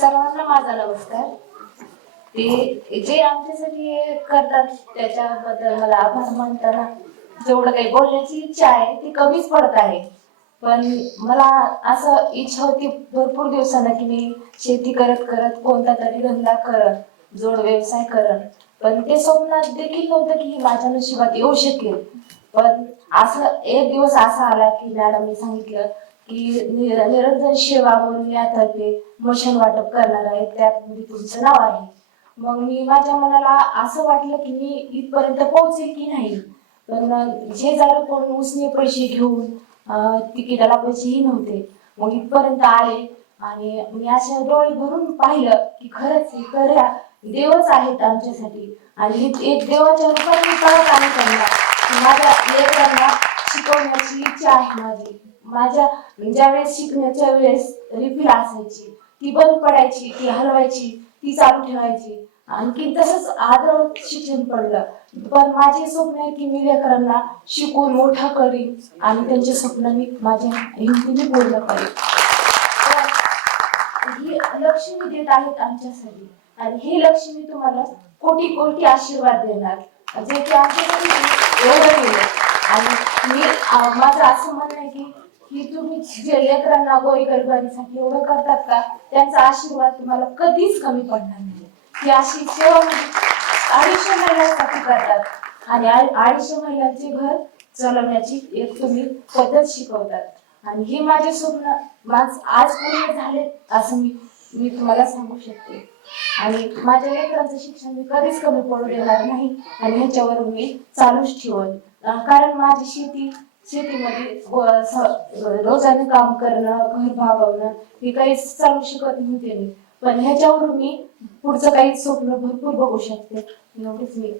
सर्वांना माझा नमस्कार. ते जे आमच्यासाठी हे करतात त्याच्याबद्दल मला आभार मानताना जेवढं काही बोलण्याची इच्छा आहे ती कमीच पडत आहे. पण मला असं इच्छा होती भरपूर दिवसांना की मी शेती करत करत कोणता तरी धंदा करत जोड व्यवसाय करत. पण ते स्वप्नात देखील नव्हतं की हे माझ्या नशिबात येऊ शकेल. पण असं एक दिवस असा आला की मॅडमने सांगितलं की निर निरंजन सेवा म्हणून यातर्फे मशन वाटप करणार आहे. त्यामध्ये म्हणजे तुमचं नाव आहे. मग मी माझ्या मनाला असं वाटलं की मी इथपर्यंत पोहोचेल की नाही. पण जे जरा कोण उसने पैसे घेऊन अं, तिकिटाला पैसेही नव्हते. मग इथपर्यंत आले आणि मी अशा डोळे भरून पाहिलं की खरंच हे खऱ्या देवच आहेत आमच्यासाठी. आणि एक देवाच्या रूपात मी कळत आहे त्यांना. की माझ्या लेकरांना शिकवण्याची इच्छा आहे माझी. माझ्या म्हणजे ज्यावेळेस शिकण्याच्या वेळेस रिफिल असायची ती बंद पडायची ती हलवायची ती चालू ठेवायची. आणखी तसंच आदर शिक्षण पडलं. पण माझे स्वप्न आहे की मी लेकरांना शिकून मोठा करीन आणि त्यांचे स्वप्न मी माझ्या हिमतीने पूर्ण करेन तर ही लक्ष्मी देत आहेत आमच्यासाठी. आणि ही लक्ष्मी तुम्हाला कोटी कोटी आशीर्वाद देणार. जे की आमच्यासाठी एवढं केलं. आणि मी माझं असं म्हणणं आहे की की तुम्ही जे लेकरांना गोरगरिबांसाठी एवढं करतात का त्यांचा आशीर्वाद तुम्हाला कधीच कमी पडणार नाही. ही अशी सेवा म्हणजे अडीचशे महिलांसाठी करतात. आणि अडीचशे महिलांचे घर चालवण्याची एक तुम्ही पद्धत शिकवतात. आणि हे माझे स्वप्न माझ आज पूर्ण झाले असं मी मी तुम्हाला सांगू शकते. आणि माझ्या लेकरांचं शिक्षण मी कधीच कमी पडू देणार नाही. आणि ह्याच्यावर मी चालूच ठेवल. कारण माझी शेती शेतीमध्ये रोजाने काम करणं घर भागवणं हे काही चालू शकत नव्हते मी. पण ह्याच्यावरून मी पुढचं काही स्वप्न भरपूर बघू शकते. एवढीच मी.